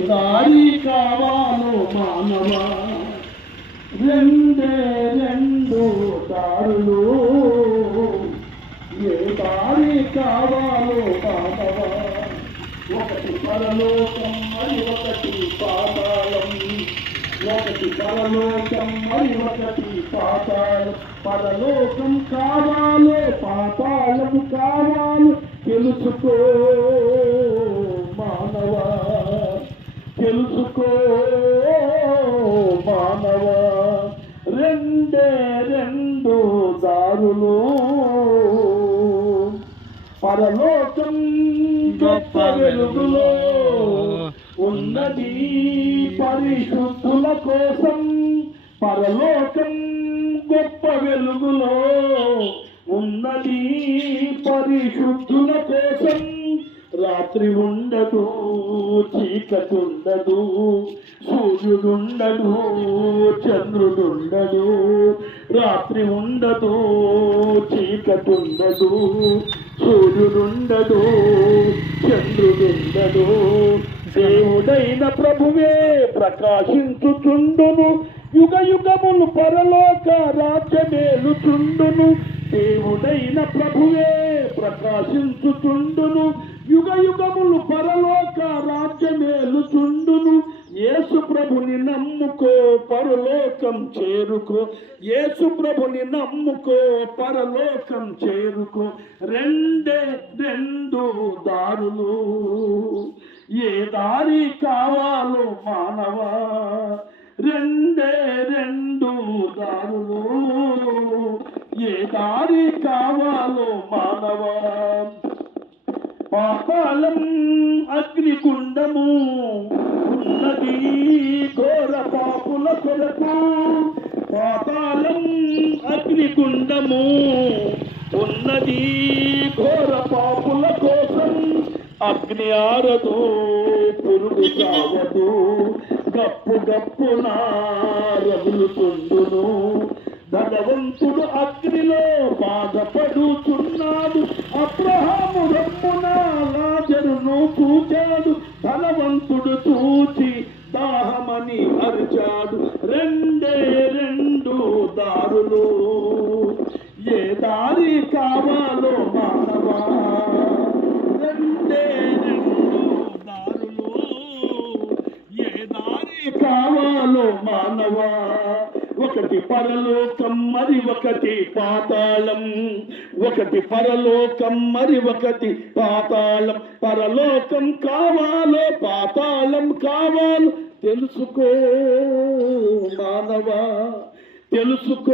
దారి కావాలో మానవ? రెండే రెండు దారులు. ఏ దారి కావాలో మానవ? ఒకటి పరలోకం మరి ఒకటి పాతాళం. ఒకటి పరలోకం మరి ఒకటి పాతాళం. పరలోకం కావాలో పాతాళం కావాలి తెలుసుకో. తెలుసుకో మానవ రెండే రెండు దారులు. పరలోకం గొప్ప వెలుగులో ఉన్నది. పరిశుద్ధుల కోసం. పరలోకం గొప్ప వెలుగులో ఉన్నది పరిశుద్ధుల కోసం. రాత్రి ఉండదు చీకటుండదు సూర్యుడుండదు చంద్రుడుండదు. రాత్రి ఉండదు చీకటుండదు సూర్యుడుండదు చంద్రుడుండదు. దేవుడైన ప్రభువే ప్రకాశించుచుండును యుగ యుగములు పరలోక రాజ్యమేలుచుండును. దేవుడైన ప్రభువే ప్రకాశించుచుండును యుగ యుగములు పరలోక రాజ్యమేలుచుండును యేసు ప్రభుని నమ్ముకో పరలోకం చేరుకో. యేసు ప్రభుని నమ్ముకో పరలోకం చేరుకో. రెండే రెండు దారులు. ఏ దారి కావాలో మానవా రెండే రెండు దారులు. ఏ దారి కావాలో మానవా పాతాళం అగ్నికుండము. ఉన్నది ఘోర పాపుల కొరకు. పాతాళం అగ్నికుండము. ఉన్నది ఘోర పాపుల కోసం అగ్ని ఆరదు పురుగు కావదు గప్పు గప్పున రగులుతుండును ధనవంతుడు అగ్నిలో బాధపడుతున్నాడు. అబ్రహాము దాహమని అరిచాడు. రెండే రెండు దారులు. ఏ దారి కావాలో మానవా? రెండే రెండు దారులు. ఏ దారి కావాలో మానవా? ఒకటి పరలోకం మరి ఒకటి పాతాళం. ఒకటి పరలోకం మరి ఒకటి పాతాళం. పరలోకం కావాలో పాతాళం కావాలో. తెలుసుకో మానవా తెలుసుకో